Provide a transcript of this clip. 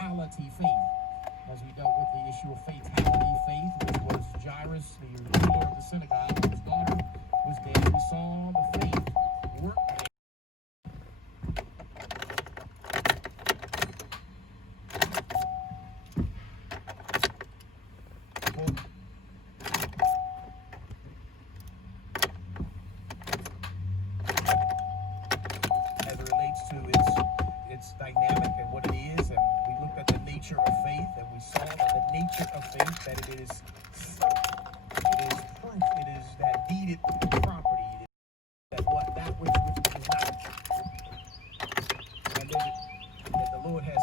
fatality faith. As we dealt with the issue of fatality faith, which was Jairus, the ruler of the synagogue, whose daughter was dead. We saw the faith work there. As it relates to its dynamic and what it is, and we looked at the nature of faith, and we saw that the nature of faith, that it is proof, it is that deeded property, it is that which is not, and that the Lord has